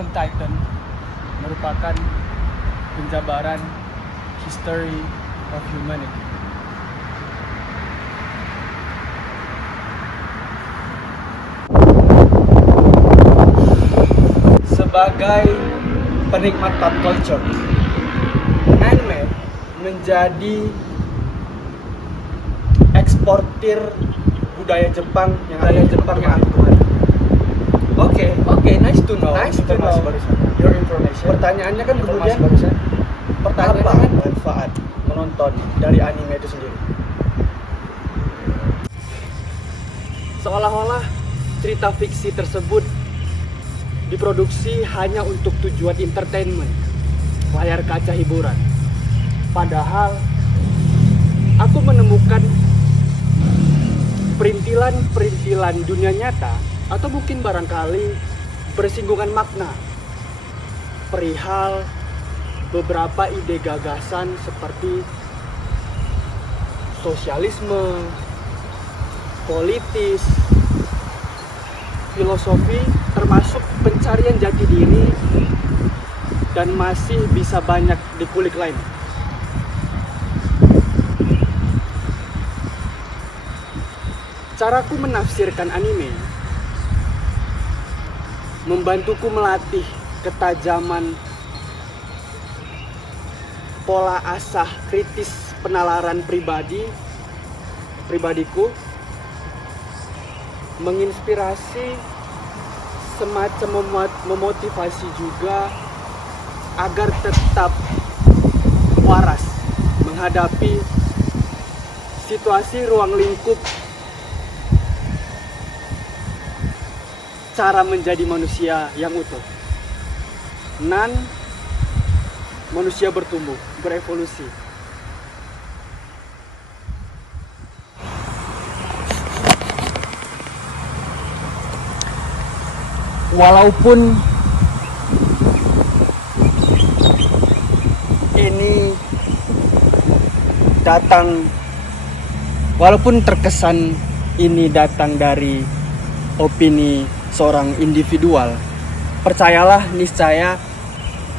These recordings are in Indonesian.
on Titan merupakan penjabaran history of humanity. Sebagai penikmat pop culture, anime menjadi eksportir budaya Jepang yang aktual. Oke, nice to know. Your information. Pertanyaannya kan kemudian apa manfaat menonton dari anime itu sendiri? Seolah-olah cerita fiksi tersebut diproduksi hanya untuk tujuan entertainment, layar kaca hiburan. Padahal aku menemukan perintilan dunia nyata atau mungkin barangkali bersinggungan makna perihal beberapa ide gagasan seperti sosialisme, politis, filosofi, termasuk pencarian jati diri, dan masih bisa banyak dikulik lain. Caraku menafsirkan anime membantuku melatih ketajaman pola asah kritis penalaran pribadiku, menginspirasi, semacam memotivasi juga agar tetap waras menghadapi situasi ruang lingkup cara menjadi manusia yang utuh. Manusia bertumbuh, berevolusi. Walaupun ini terkesan ini datang dari opini seorang individual, percayalah, niscaya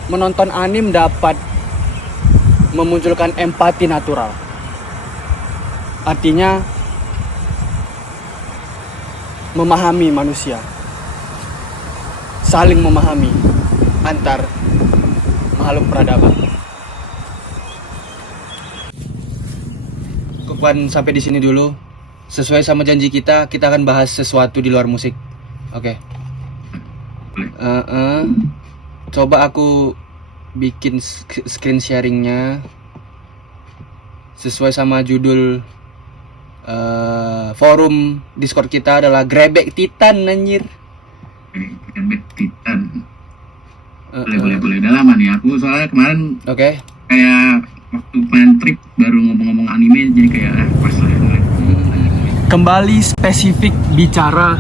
menonton anime dapat memunculkan empati natural. Artinya memahami manusia, saling memahami antar makhluk peradaban. Cukupan sampai di sini dulu. Sesuai sama janji kita akan bahas sesuatu di luar musik. Oke. Coba aku bikin screen sharingnya sesuai sama judul forum Discord kita adalah Grebek Titan, anjir. Grebek Titan. Boleh. Udah lama nih aku soalnya kemarin. Oke. Kayak waktu plan trip baru ngomong-ngomong anime jadi kayak pas lah. Kembali spesifik bicara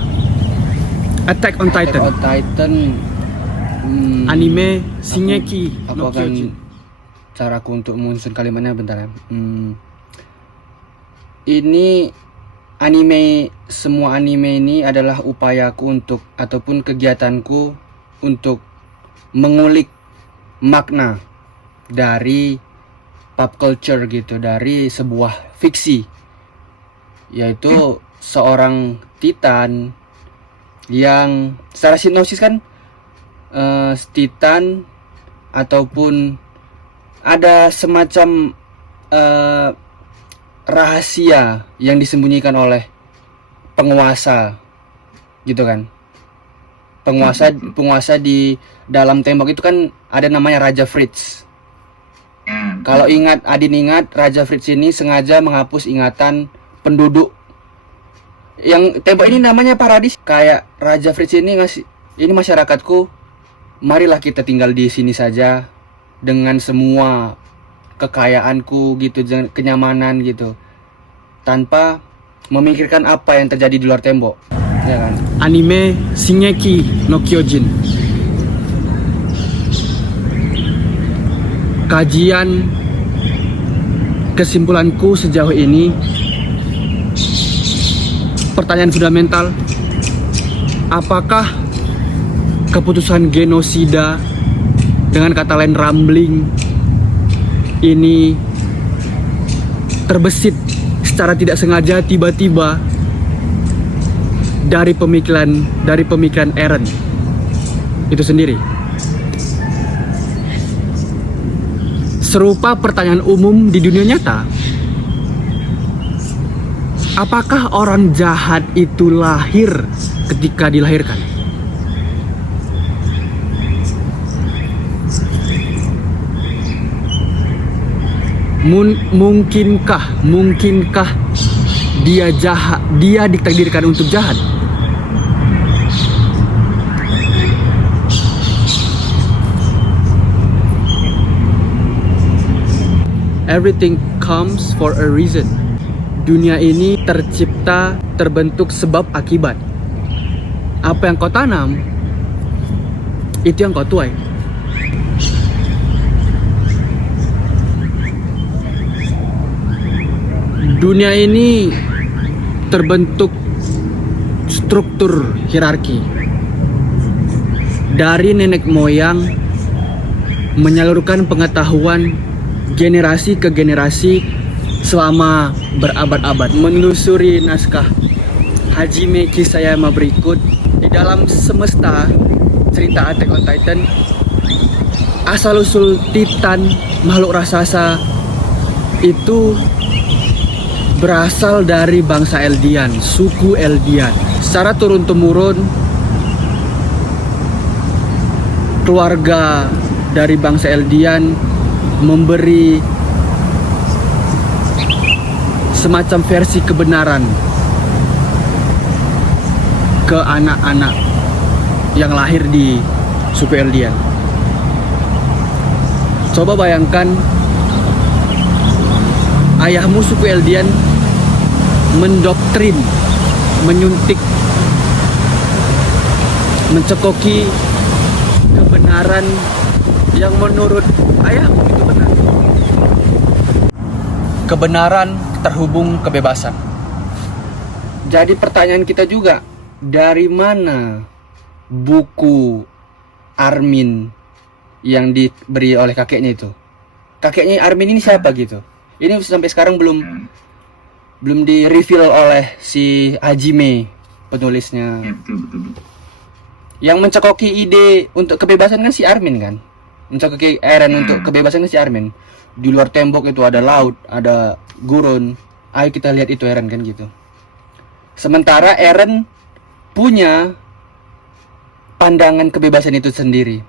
Attack on Titan. Anime Shingeki no Kyojin. Caraku untuk menyusun kalimatnya bentar ya. Ini semua anime ini adalah upayaku ataupun kegiatanku untuk mengulik makna dari pop culture gitu, dari sebuah fiksi, yaitu seorang Titan yang secara sinopsis kan Titan ataupun ada semacam rahasia yang disembunyikan oleh penguasa gitu kan. Penguasa di dalam tembok itu kan ada namanya Raja Fritz. Kalau Adin ingat, Raja Fritz ini sengaja menghapus ingatan penduduk yang tembok ini namanya Paradis. Kayak Raja Fritz ini ini masyarakatku, marilah kita tinggal di sini saja dengan semua kekayaanku gitu, kenyamanan gitu, tanpa memikirkan apa yang terjadi di luar tembok, ya kan? Anime Shingeki no Kyojin. Kajian kesimpulanku sejauh ini, pertanyaan fundamental, apakah keputusan genosida, dengan kata lain rambling, ini terbesit secara tidak sengaja tiba-tiba dari pemikiran Aaron itu sendiri. Serupa pertanyaan umum di dunia nyata. Apakah orang jahat itu lahir ketika dilahirkan? Mungkinkah dia jahat, dia ditakdirkan untuk jahat? Everything comes for a reason. Dunia ini tercipta, terbentuk sebab akibat. Apa yang kau tanam, itu yang kau tuai. Dunia ini terbentuk struktur hierarki. Dari nenek moyang menyalurkan pengetahuan generasi ke generasi selama berabad-abad. Menelusuri naskah Hajime Kisayama berikut, di dalam semesta cerita Attack on Titan, asal-usul Titan, makhluk raksasa itu berasal dari bangsa Eldian, suku Eldian. Secara turun-temurun, keluarga dari bangsa Eldian memberi semacam versi kebenaran ke anak-anak yang lahir di suku Eldian. Coba bayangkan, ayahmu suku Eldian mendoktrin, menyuntik, mencekoki kebenaran yang menurut ayahmu itu benar. Kebenaran terhubung kebebasan. Jadi pertanyaan kita juga, dari mana buku Armin yang diberi oleh kakeknya itu? Kakeknya Armin ini siapa gitu? Ini sampai sekarang belum di-reveal oleh si Hajime, penulisnya. Ya, betul. Yang mencekoki ide untuk kebebasan kan si Armin kan? Mencekoki Eren untuk kebebasan kan si Armin. Di luar tembok itu ada laut, ada gurun. Ayo kita lihat itu Eren kan gitu. Sementara Eren punya pandangan kebebasan itu sendiri.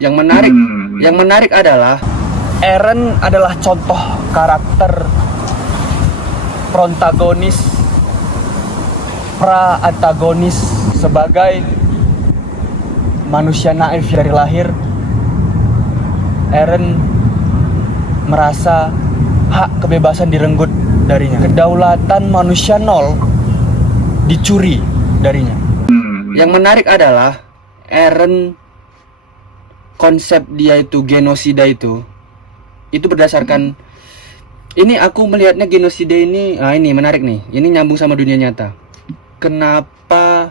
Yang menarik adalah Eren adalah contoh karakter protagonis, pra-antagonis sebagai manusia naif dari lahir. Eren merasa hak kebebasan direnggut darinya. Kedaulatan manusia nol dicuri darinya. Yang menarik adalah Eren, konsep dia itu genosida itu berdasarkan ini, aku melihatnya genosida ini, ini menarik nih. Ini nyambung sama dunia nyata. Kenapa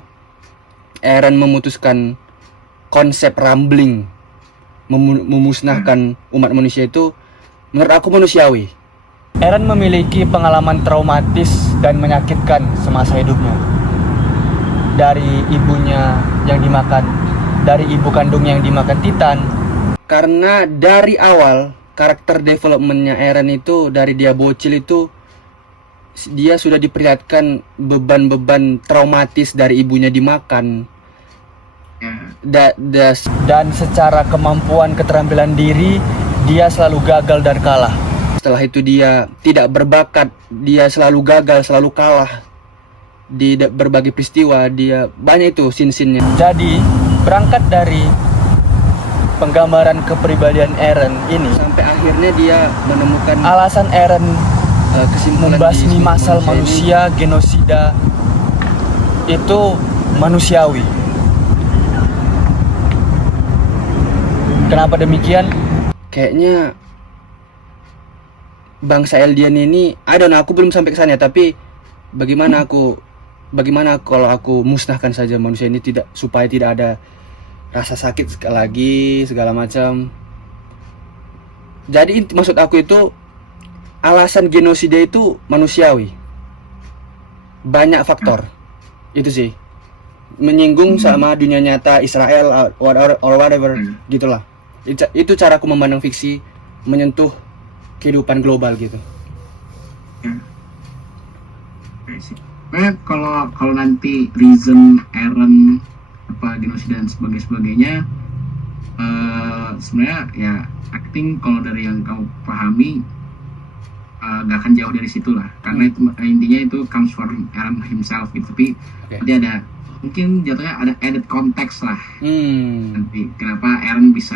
Eren memutuskan konsep rambling, memusnahkan umat manusia itu, menurut aku manusiawi. Eren memiliki pengalaman traumatis dan menyakitkan semasa hidupnya. Dari ibunya yang dimakan, dari ibu kandungnya yang dimakan Titan. Karena dari awal karakter developmentnya Eren itu, dari dia bocil itu, dia sudah diperlihatkan beban-beban traumatis dari ibunya dimakan. Dan secara kemampuan keterampilan diri, dia selalu gagal dan kalah. Setelah itu dia tidak berbakat, dia selalu gagal, selalu kalah. Di berbagai peristiwa, dia banyak itu scene-scene-nya. Jadi berangkat dari penggambaran kepribadian Eren ini, sampai akhirnya dia menemukan alasan Eren membasmi massal manusia, genosida itu manusiawi. Kenapa demikian? Kayaknya bangsa Eldian ini, aku belum sampai ke sana, tapi bagaimana aku bagaimana kalau aku musnahkan saja manusia ini, tidak, supaya tidak ada rasa sakit sekali lagi segala macam. Jadi maksud aku itu, alasan genosida itu manusiawi, banyak faktor. Itu sih menyinggung sama dunia nyata Israel or whatever gitulah. Itu caraku memandang fiksi menyentuh kehidupan global gitu. Kalau nanti reason, Eren, apa genosida dan sebagainya, sebenarnya ya acting kalau dari yang kamu pahami gak akan jauh dari situ lah, karena itu intinya itu comes from Eren himself gitu. Tapi nanti ada mungkin jatuhnya ada added konteks lah. Nanti kenapa Eren bisa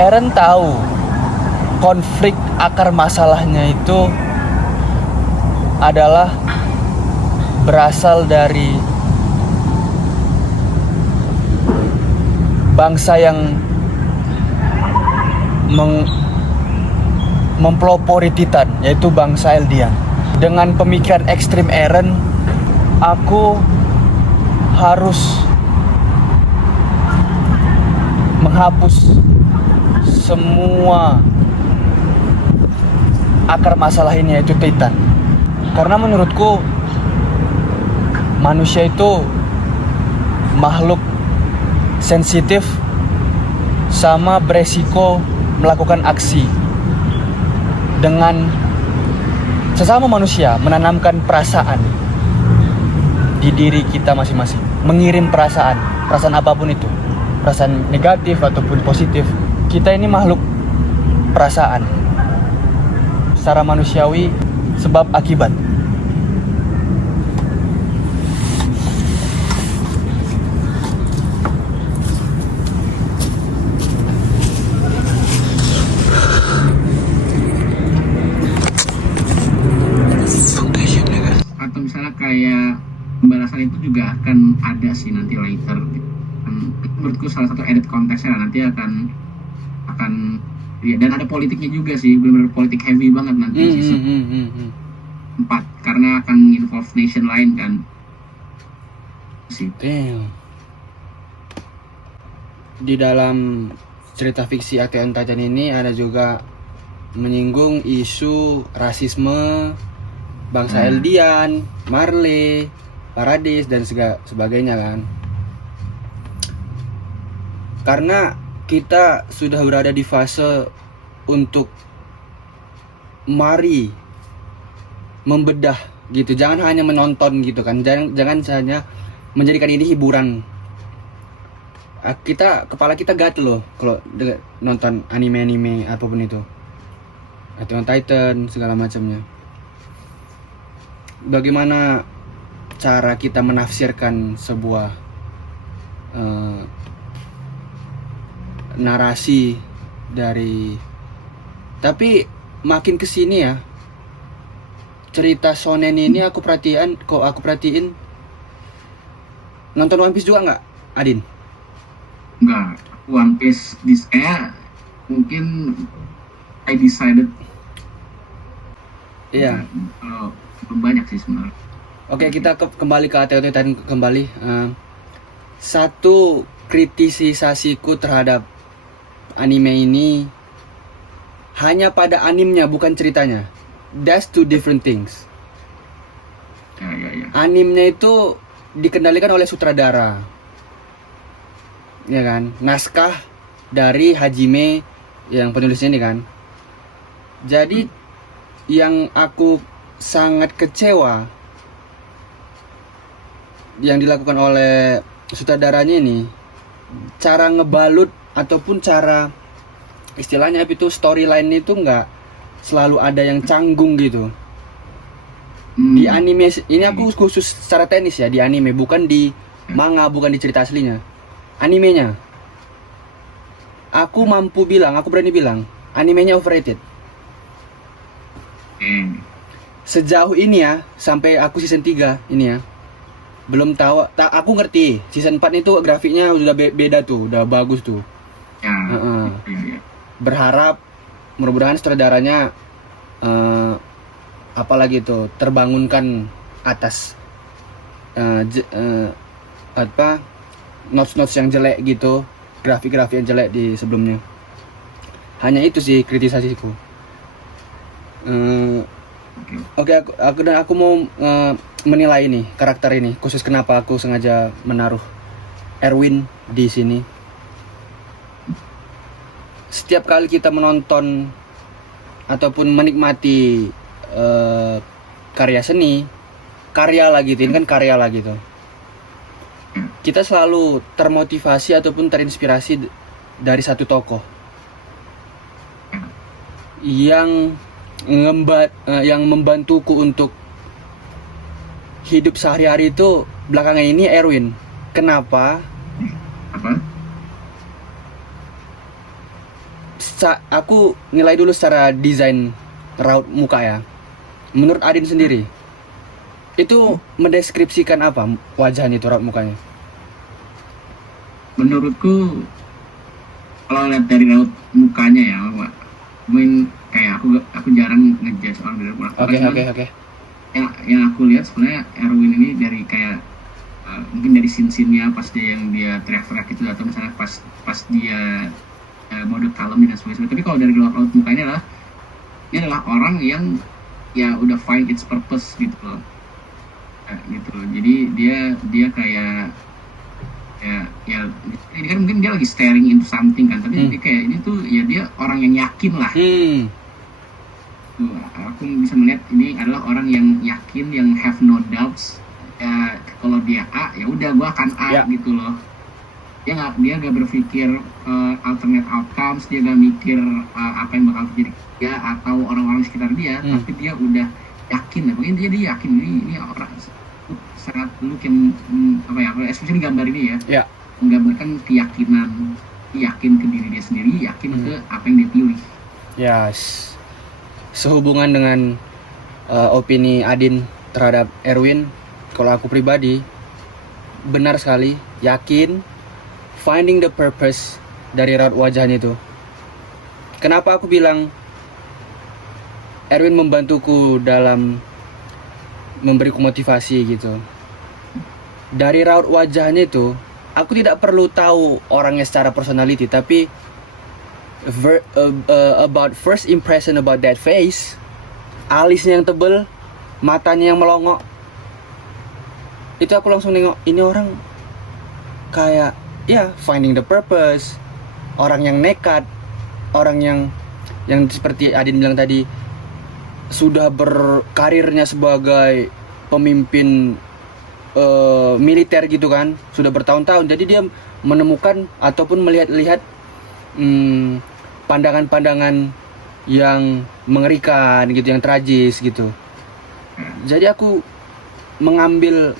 Eren tahu konflik akar masalahnya itu adalah berasal dari bangsa yang mempelopori Titan, yaitu bangsa Eldian. Dengan pemikiran ekstrim Eren, aku harus menghapus semua akar masalah ini, yaitu Titan. Karena menurutku manusia itu makhluk sensitif sama beresiko melakukan aksi. Dengan sesama manusia menanamkan perasaan di diri kita masing-masing, mengirim perasaan apapun itu, perasaan negatif ataupun positif. Kita ini makhluk perasaan secara manusiawi, sebab akibat. Atau misalnya kayak pembalasan itu juga akan ada sih nanti later. Menurutku salah satu edit konteksnya nanti akan ya, dan ada politiknya juga sih, benar-benar politik heavy banget nanti season 4 karena akan involve nation lain kan sih. Di dalam cerita fiksi Attack on Titan ini ada juga menyinggung isu rasisme bangsa Eldian, Marley, Paradis dan sebagainya kan. Karena kita sudah berada di fase untuk mari membedah gitu, jangan hanya menonton gitu kan, jangan hanya menjadikan ini hiburan. Kepala kita gatel loh kalau nonton anime apapun itu, Attack on Titan segala macamnya. Bagaimana cara kita menafsirkan sebuah narasi dari, tapi makin kesini ya cerita shonen ini aku perhatiin. Nonton One Piece juga nggak, Adin? Nggak, One Piece mungkin I decided. Iya. Belum banyak sih sebenarnya. Oke, kita kembali ke Attack on Titan kembali. Satu kritisisasiku terhadap anime ini hanya pada animenya, bukan ceritanya. That's two different things. Ya. Animenya itu dikendalikan oleh sutradara, ya kan, naskah dari Hajime yang penulisnya ini kan. Jadi yang aku sangat kecewa yang dilakukan oleh sutradaranya ini, cara ngebalut ataupun cara istilahnya itu storyline itu nggak selalu ada yang canggung gitu. Di anime ini aku khusus secara teknis ya, di anime, bukan di manga, bukan di cerita aslinya. Animenya, aku berani bilang animenya overrated. Sejauh ini ya, sampai aku season 3 ini ya, belum tahu, aku ngerti season 4 itu grafiknya udah beda tuh, udah bagus tuh. Ya. Berharap mudah-mudahan sutradaranya apalagi itu terbangunkan atas apa notes yang jelek gitu, grafik yang jelek di sebelumnya. Hanya itu sih kritisasiku. Oke, aku mau menilai ini karakter ini, khusus kenapa aku sengaja menaruh Erwin di sini. Setiap kali kita menonton ataupun menikmati karya seni, karya lah gitu, ini kan karya lah gitu, kita selalu termotivasi ataupun terinspirasi dari satu tokoh yang membantuku untuk hidup sehari-hari itu belakangan ini Erwin. Kenapa? Apa? Aku nilai dulu secara desain raut muka ya. Menurut Adin sendiri, itu mendeskripsikan apa wajahnya itu, raut mukanya? Menurutku kalau lihat dari raut mukanya ya, mungkin kayak aku jarang ngejudge orang dari raut muka. Oke. Yang aku lihat sebenarnya Erwin ini dari kayak mungkin dari scene-nya pas dia teriak-teriak itu, atau misalnya pas dia mode kalem dan sebagainya. Tapi kalau dari raut mukanya ini adalah orang yang ya udah find its purpose gitu loh. Gitu. Jadi dia kayak ya ini kan mungkin dia lagi staring into something kan, tapi dia kayak ini tuh ya dia orang yang yakin lah. Tuh, aku bisa melihat ini adalah orang yang yakin, yang have no doubts. Ya, kalau dia A ya udah gua akan A gitu loh. Dia nggak berpikir alternate outcomes, dia nggak mikir apa yang bakal terjadi dia atau orang-orang di sekitar dia, tapi dia udah yakin lah. Mungkin dia yakin ini orang sangat look yang apa ya, especially gambar ini ya, menggambarkan keyakinan, yakin ke diri dia sendiri, yakin ke apa yang dia pilih. Yes. Sehubungan dengan opini Adin terhadap Erwin, kalau aku pribadi benar sekali, yakin, finding the purpose dari raut wajahnya itu. Kenapa aku bilang Erwin membantuku dalam memberiku motivasi gitu? Dari raut wajahnya itu, aku tidak perlu tahu orangnya secara personality, tapi about first impression about that face, alisnya yang tebel, matanya yang melongok, itu aku langsung nengok, ini orang kayak finding the purpose, orang yang nekat, orang yang seperti Adin bilang tadi, sudah berkarirnya sebagai pemimpin militer gitu kan, sudah bertahun-tahun. Jadi dia menemukan ataupun melihat pandangan-pandangan yang mengerikan gitu, yang tragis gitu. Jadi aku mengambil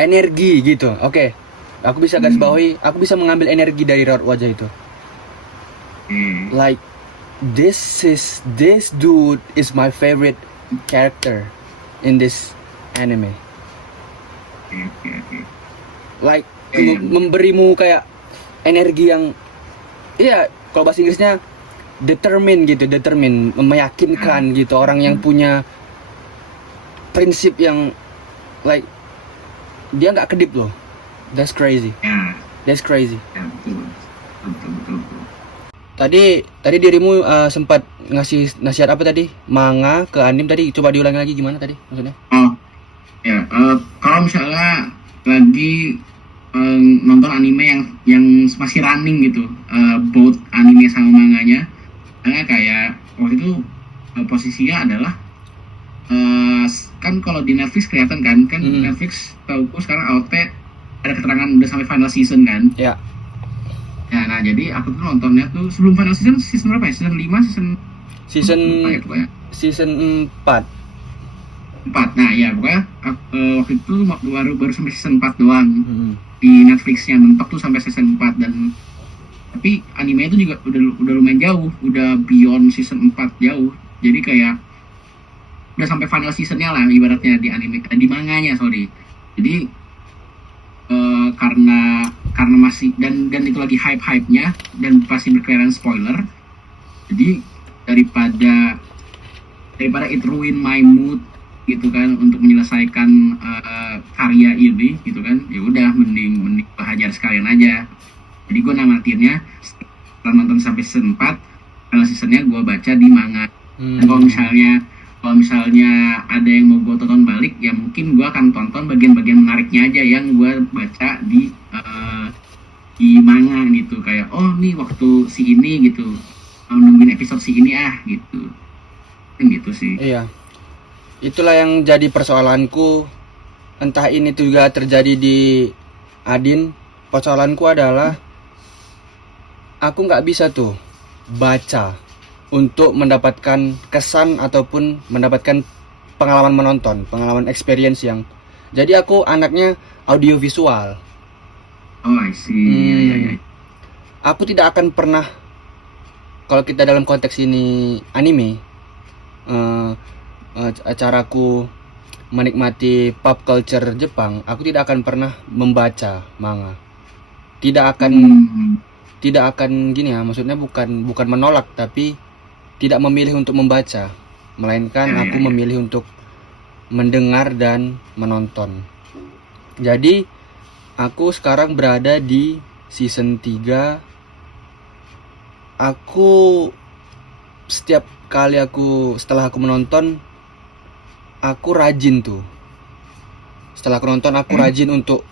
energi gitu. Oke. Aku bisa garis bawahi, aku bisa mengambil energi dari raut wajah itu. Like this dude is my favorite character in this anime. Like memberimu kayak energi yang kalau bahasa Inggrisnya determine, meyakinkan gitu, orang yang punya prinsip yang like dia nggak kedip loh. That's crazy. That's crazy. Betul. Tadi dirimu sempat ngasih nasihat apa tadi? Manga ke anime tadi, coba diulangi lagi gimana tadi maksudnya? Kalau misalnya lagi nonton anime yang masih running gitu, both anime sama manganya, kayak waktu itu posisinya adalah kan kalau di Netflix kelihatan kan Netflix tahuku sekarang AOT ada keterangan udah sampai final season kan. Ya. Ya, nah jadi aku tuh nontonnya tuh sebelum final season berapa ya? Season 5, season 4. Nah ya pokoknya waktu itu baru sampai season 4 doang di Netflixnya, mentok tuh sampai season 4, dan tapi animenya itu juga udah lumayan jauh, udah beyond season 4 jauh, jadi kayak udah sampai final seasonnya lah ibaratnya di anime, di manganya sorry. Jadi karena masih dan itu lagi hype-nya dan pasti berkeliaran spoiler, jadi daripada it ruin my mood gitu gitu kan untuk menyelesaikan karya ini gitu kan, ya udah mending belajar sekalian aja. Jadi gue namatinnya setelah nonton sampai season 4, kalau seasonnya gue baca di manga. Dan kalau misalnya ada yang mau gue tonton balik, ya mungkin gue akan tonton bagian-bagian menariknya aja yang gue baca di manga gitu, kayak oh nih waktu si ini gitu nungguin episode si ini gitu. Gitu sih. Iya. Itulah yang jadi persoalanku. Entah ini juga terjadi di Adin. Persoalanku adalah aku nggak bisa tuh baca untuk mendapatkan kesan ataupun mendapatkan pengalaman menonton, pengalaman experience yang. Jadi aku anaknya audiovisual. Oh, I see. Ya. Aku tidak akan pernah, kalau kita dalam konteks ini anime, caraku menikmati pop culture Jepang, aku tidak akan pernah membaca manga. Tidak akan gini ya, maksudnya bukan menolak, tapi tidak memilih untuk membaca, melainkan aku memilih untuk mendengar dan menonton. Jadi aku sekarang berada di season 3. Aku setiap kali setelah aku menonton, aku rajin tuh. Setelah aku nonton, aku rajin untuk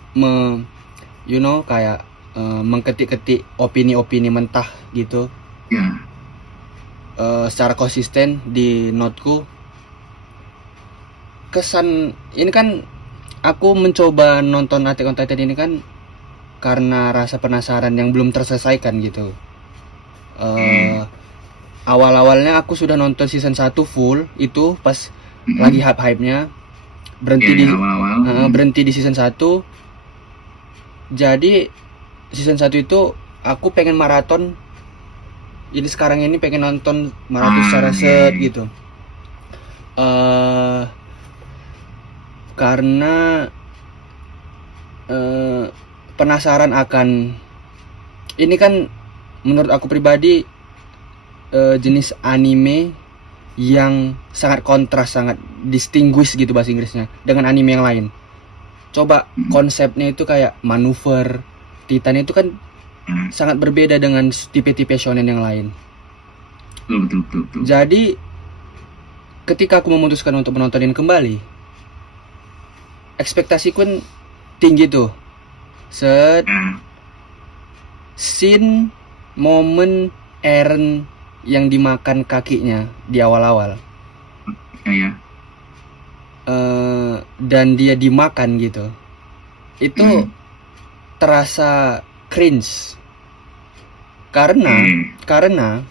kayak mengketik-ketik opini-opini mentah gitu. Ya. Secara konsisten di noteku. Kesan ini kan aku mencoba nonton Attack on Titan ini kan karena rasa penasaran yang belum terselesaikan gitu. Awal-awalnya aku sudah nonton season 1 full itu pas lagi hype-hype-nya. Berhenti di season 1. Jadi season 1 itu aku pengen maraton. Jadi sekarang ini pengen nonton maraton secara set gitu. Karena penasaran akan ini kan menurut aku pribadi jenis anime yang sangat kontras, sangat distinguish gitu bahasa Inggrisnya dengan anime yang lain. Coba konsepnya itu kayak manuver, Titan itu kan sangat berbeda dengan tipe-tipe shonen yang lain. Betul. Jadi ketika aku memutuskan untuk menontonin kembali, ekspektasiku kan tinggi tuh. Scene momen Eren yang dimakan kakinya di awal-awal. Ya. Dan dia dimakan gitu. Itu terasa cringe. Karena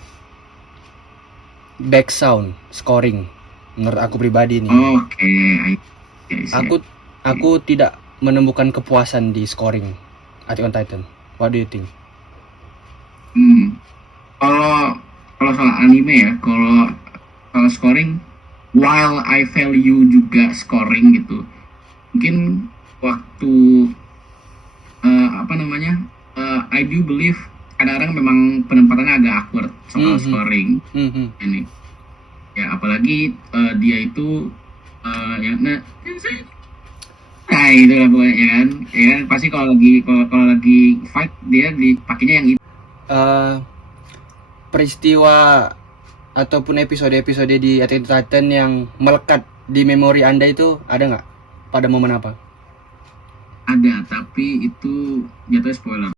back sound scoring menurut aku pribadi nih. Aku tidak menemukan kepuasan di scoring Attack on Titan. What do you think? Kalau soal anime ya, kalau scoring, while I value juga scoring gitu, mungkin waktu I do believe kadang-kadang memang penempatannya agak awkward soal scoring ini. Ya apalagi dia itu itu lah pokoknya ya kan pasti kalau lagi fight dia dipakainya yang itu. Peristiwa ataupun episode-episode di Attack on Titan yang melekat di memori Anda itu ada nggak? Pada momen apa? Ada, tapi itu jatuhnya spoiler.